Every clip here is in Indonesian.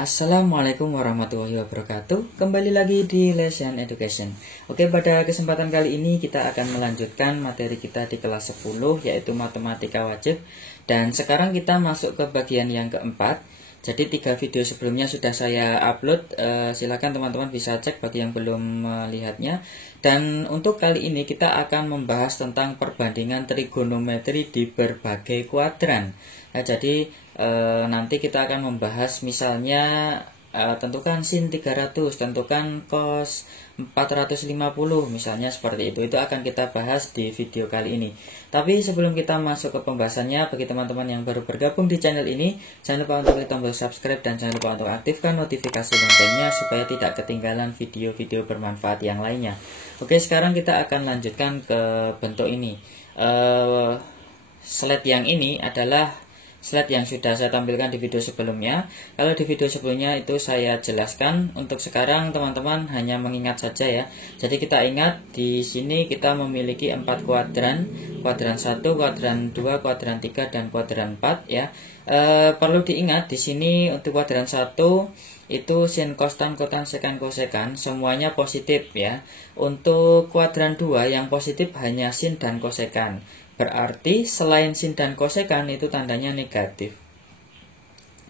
Assalamualaikum warahmatullahi wabarakatuh. Kembali lagi di Lesson Education. Oke, pada kesempatan kali ini kita akan melanjutkan materi kita di kelas 10, yaitu matematika wajib. Dan sekarang kita masuk ke bagian yang keempat. Jadi 3 video sebelumnya sudah saya upload. Silakan teman-teman bisa cek bagi yang belum melihatnya. Dan untuk kali ini kita akan membahas tentang perbandingan trigonometri di berbagai kuadran. Jadi nanti kita akan membahas misalnya tentukan sin 300, tentukan cos 450, misalnya seperti itu. Itu akan kita bahas di video kali ini. Tapi sebelum kita masuk ke pembahasannya, bagi teman-teman yang baru bergabung di channel ini, jangan lupa untuk klik tombol subscribe dan jangan lupa untuk aktifkan notifikasi loncengnya supaya tidak ketinggalan video-video bermanfaat yang lainnya. Oke, sekarang kita akan lanjutkan ke bentuk ini. Slide yang ini adalah slide yang sudah saya tampilkan di video sebelumnya. Kalau di video sebelumnya itu saya jelaskan. Untuk sekarang teman-teman hanya mengingat saja ya. Jadi kita ingat di sini kita memiliki 4 kuadran. Kuadran 1, kuadran 2, kuadran 3 dan kuadran 4 ya. Perlu diingat di sini untuk kuadran 1 itu sin, cos, tan, kotan, sekan, kosekan semuanya positif ya. Untuk kuadran 2 yang positif hanya sin dan kosekan. Berarti selain sin dan kosekan itu tandanya negatif.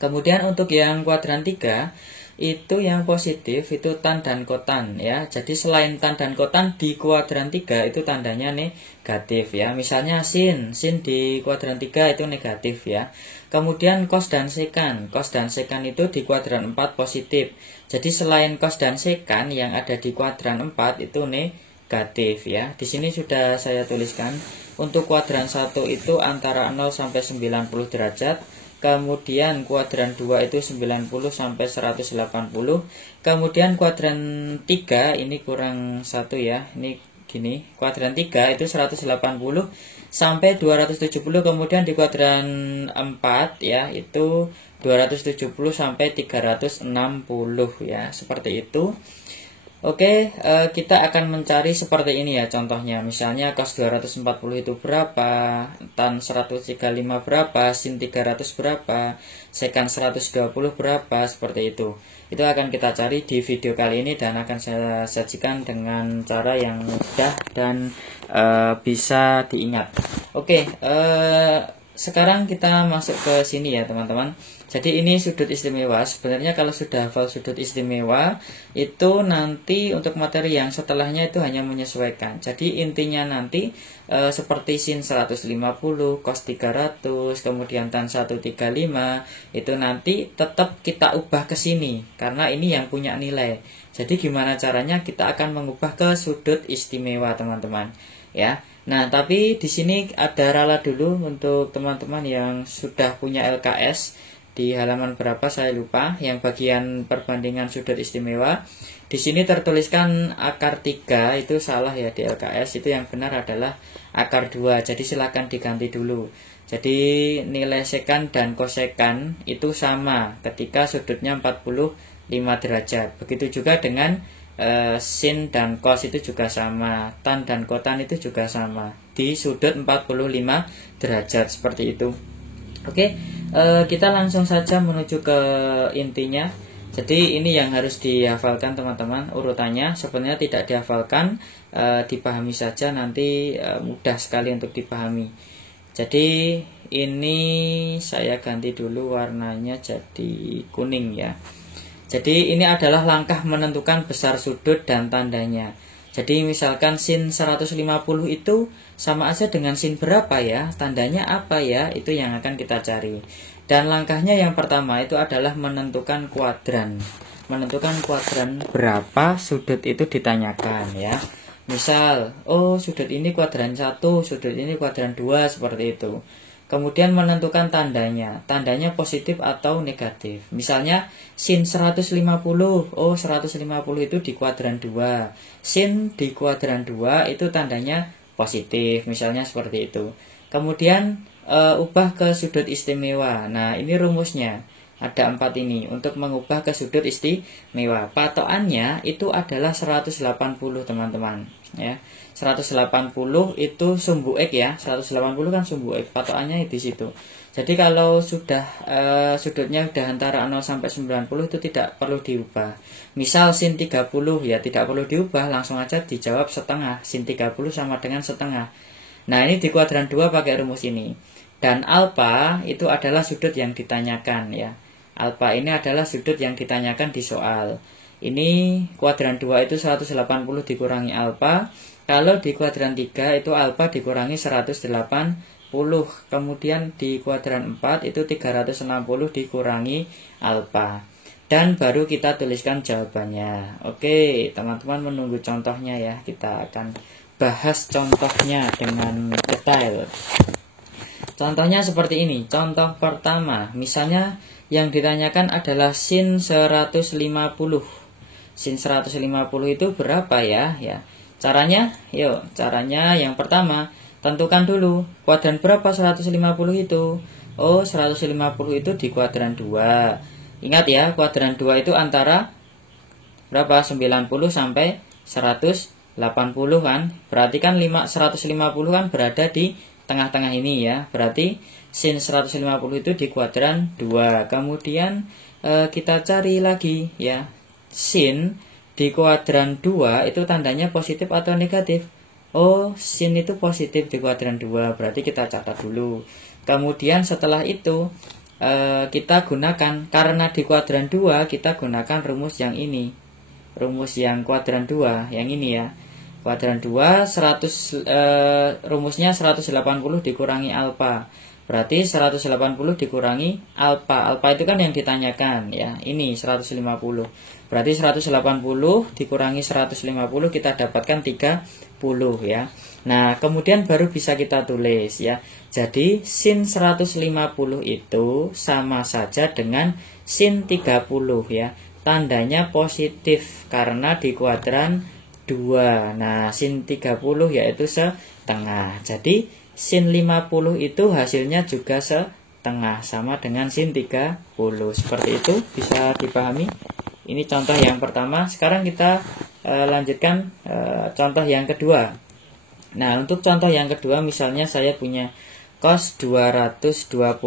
Kemudian untuk yang kuadran 3 itu yang positif itu tan dan kotan ya. Jadi selain tan dan kotan di kuadran 3 itu tandanya negatif ya. Misalnya sin di kuadran 3 itu negatif ya. Kemudian cos dan sekan. Cos dan sekan itu di kuadran 4 positif. Jadi selain cos dan sekan yang ada di kuadran 4 itu negatif ya. Di sini sudah saya tuliskan. Untuk kuadran 1 itu antara 0 sampai 90 derajat. Kemudian kuadran 2 itu 90 sampai 180. Kemudian kuadran 3 ini kurang 1 ya. Ini gini. Kuadran 3 itu 180 sampai 270. Kemudian di kuadran 4 ya itu 270 sampai 360 ya. Seperti itu. Oke, kita akan mencari seperti ini ya contohnya. Misalnya cos 240 itu berapa, tan 135 berapa, sin 300 berapa, sekan 120 berapa, seperti itu. Itu akan kita cari di video kali ini dan akan saya sajikan dengan cara yang mudah dan bisa diingat. Oke, sekarang kita masuk ke sini ya teman-teman. Jadi ini sudut istimewa. Sebenarnya kalau sudah hafal sudut istimewa itu nanti untuk materi yang setelahnya itu hanya menyesuaikan. Jadi intinya nanti seperti sin 150, cos 300, kemudian tan 135 itu nanti tetap kita ubah ke sini karena ini yang punya nilai. Jadi gimana caranya kita akan mengubah ke sudut istimewa teman-teman ya. Nah, tapi di sini ada ralat dulu untuk teman-teman yang sudah punya LKS. Di halaman berapa saya lupa, yang bagian perbandingan sudut istimewa. Di sini tertuliskan akar 3, itu salah ya di LKS, itu yang benar adalah akar 2. Jadi silakan diganti dulu. Jadi nilai sekan dan kosekan itu sama ketika sudutnya 45 derajat. Begitu juga dengan sin dan cos itu juga sama, tan dan kotan itu juga sama di sudut 45 derajat seperti itu. Oke, kita langsung saja menuju ke intinya. Jadi ini yang harus dihafalkan teman-teman urutannya. Sebenarnya tidak dihafalkan, dipahami saja nanti mudah sekali untuk dipahami. Jadi ini saya ganti dulu warnanya jadi kuning ya. Jadi ini adalah langkah menentukan besar sudut dan tandanya. Jadi misalkan sin 150 itu sama aja dengan sin berapa ya, tandanya apa ya, itu yang akan kita cari. Dan langkahnya yang pertama itu adalah menentukan kuadran. Menentukan kuadran berapa sudut itu ditanyakan ya. Misal, oh sudut ini kuadran 1, sudut ini kuadran 2, seperti itu. Kemudian menentukan tandanya. Tandanya positif atau negatif. Misalnya sin 150. Oh 150 itu di kuadran 2. Sin di kuadran 2 itu tandanya positif. Misalnya seperti itu. Kemudian ubah ke sudut istimewa. Nah ini rumusnya. Ada 4 ini untuk mengubah ke sudut istimewa. Patokannya itu adalah 180 teman-teman ya. 180 itu sumbu X ya. 180 kan sumbu X. Patokannya di situ. Jadi kalau sudah sudutnya udah antara 0 sampai 90 itu tidak perlu diubah. Misal sin 30 ya tidak perlu diubah, langsung aja dijawab setengah. Sin 30 sama dengan setengah. Nah, ini di kuadran 2 pakai rumus ini. Dan alfa itu adalah sudut yang ditanyakan ya. Alfa ini adalah sudut yang ditanyakan di soal. Ini kuadran 2 itu 180 dikurangi alfa. Kalau di kuadran 3 itu alfa dikurangi 180. Kemudian di kuadran 4 itu 360 dikurangi alfa. Dan baru kita tuliskan jawabannya. Oke, teman-teman menunggu contohnya ya. Kita akan bahas contohnya dengan detail. Contohnya seperti ini. Contoh pertama, misalnya yang ditanyakan adalah sin 150. Sin 150 itu berapa ya? Caranya, caranya yang pertama, tentukan dulu kuadran berapa 150 itu. Oh, 150 itu di kuadran 2. Ingat ya, kuadran 2 itu antara berapa? 90 sampai 180 kan. Berarti kan 150 kan berada di tengah-tengah ini ya. Berarti sin 150 itu di kuadran 2. Kemudian kita cari lagi ya. Sin di kuadran 2 itu tandanya positif atau negatif? Oh, sin itu positif di kuadran 2. Berarti kita catat dulu. Kemudian setelah itu kita gunakan, karena di kuadran 2 kita gunakan rumus yang ini. Rumus yang kuadran 2 yang ini ya. Kuadran 2 rumusnya 180 dikurangi alfa. Berarti 180 dikurangi alfa. Alfa itu kan yang ditanyakan ya. Ini 150. Berarti 180 dikurangi 150 kita dapatkan 30 ya. Nah, kemudian baru bisa kita tulis ya. Jadi sin 150 itu sama saja dengan sin 30 ya. Tandanya positif karena di kuadran 2. Nah, sin 30 yaitu setengah. Jadi sin 50 itu hasilnya juga setengah, sama dengan sin 30. Seperti itu bisa dipahami. Ini contoh yang pertama. Sekarang kita lanjutkan contoh yang kedua. Nah, untuk contoh yang kedua misalnya saya punya cos 225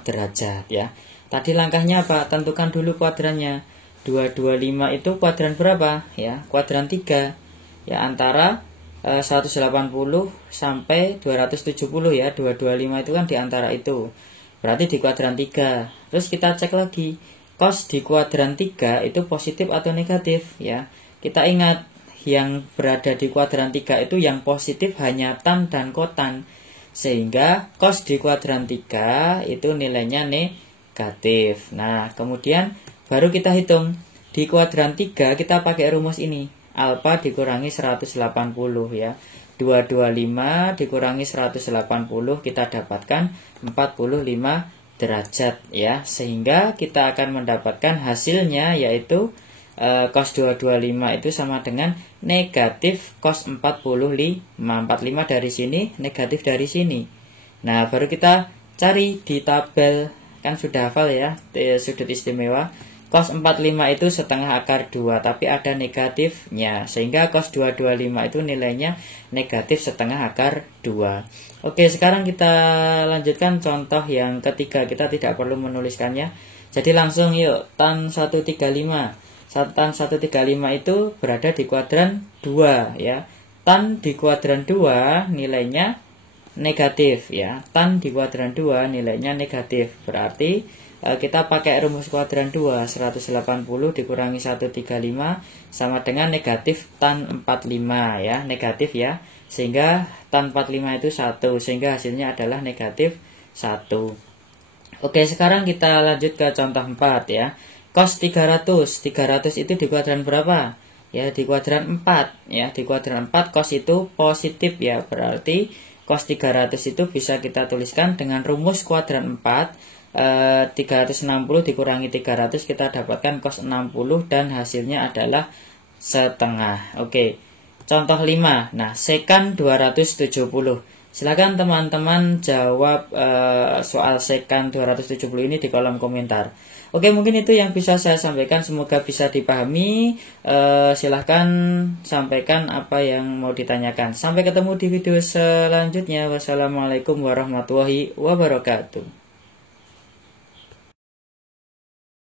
derajat ya. Tadi langkahnya apa? Tentukan dulu kuadrannya. 225 itu kuadran berapa? Ya, kuadran 3. Ya, antara 180 sampai 270 ya. 225 itu kan di antara itu. Berarti di kuadran 3. Terus kita cek lagi. Cos di kuadran 3 itu positif atau negatif ya. Kita ingat yang berada di kuadran 3 itu yang positif hanya tan dan kotan. Sehingga cos di kuadran 3 itu nilainya negatif. Nah, kemudian baru kita hitung. Di kuadran 3 kita pakai rumus ini. Alfa dikurangi 180 ya. 225 dikurangi 180 kita dapatkan 45 derajat ya. Sehingga kita akan mendapatkan hasilnya yaitu cos 225 itu sama dengan negatif cos 45. 45 dari sini, negatif dari sini. Nah, baru kita cari di tabel. Kan sudah hafal ya, sudut istimewa. Cos 45 itu setengah akar 2, tapi ada negatifnya. Sehingga cos 225 itu nilainya negatif setengah akar 2. Oke, sekarang kita lanjutkan contoh yang ketiga. Kita tidak perlu menuliskannya. Jadi langsung yuk, tan 135. Tan 135 itu berada di kuadran 2 ya. Tan di kuadran 2 nilainya negatif ya. Tan di kuadran 2 nilainya negatif. Berarti kita pakai rumus kuadran 2. 180 dikurangi 135 sama dengan negatif tan 45 ya. Negatif ya. Sehingga tan 45 itu 1. Sehingga hasilnya adalah negatif 1. Oke, sekarang kita lanjut ke contoh 4 ya. Cos 300. 300 itu di kuadran berapa? Ya, di kuadran 4 ya. Di kuadran 4 cos itu positif ya. Berarti cos 300 itu bisa kita tuliskan dengan rumus kuadran 4. 360 dikurangi 300 kita dapatkan cos 60 dan hasilnya adalah setengah. Oke. Contoh 5. Nah, sekan 270. Silakan teman-teman jawab soal sekan 270 ini di kolom komentar. Oke, mungkin itu yang bisa saya sampaikan, semoga bisa dipahami. Silahkan sampaikan apa yang mau ditanyakan. Sampai ketemu di video selanjutnya. Wassalamualaikum warahmatullahi wabarakatuh.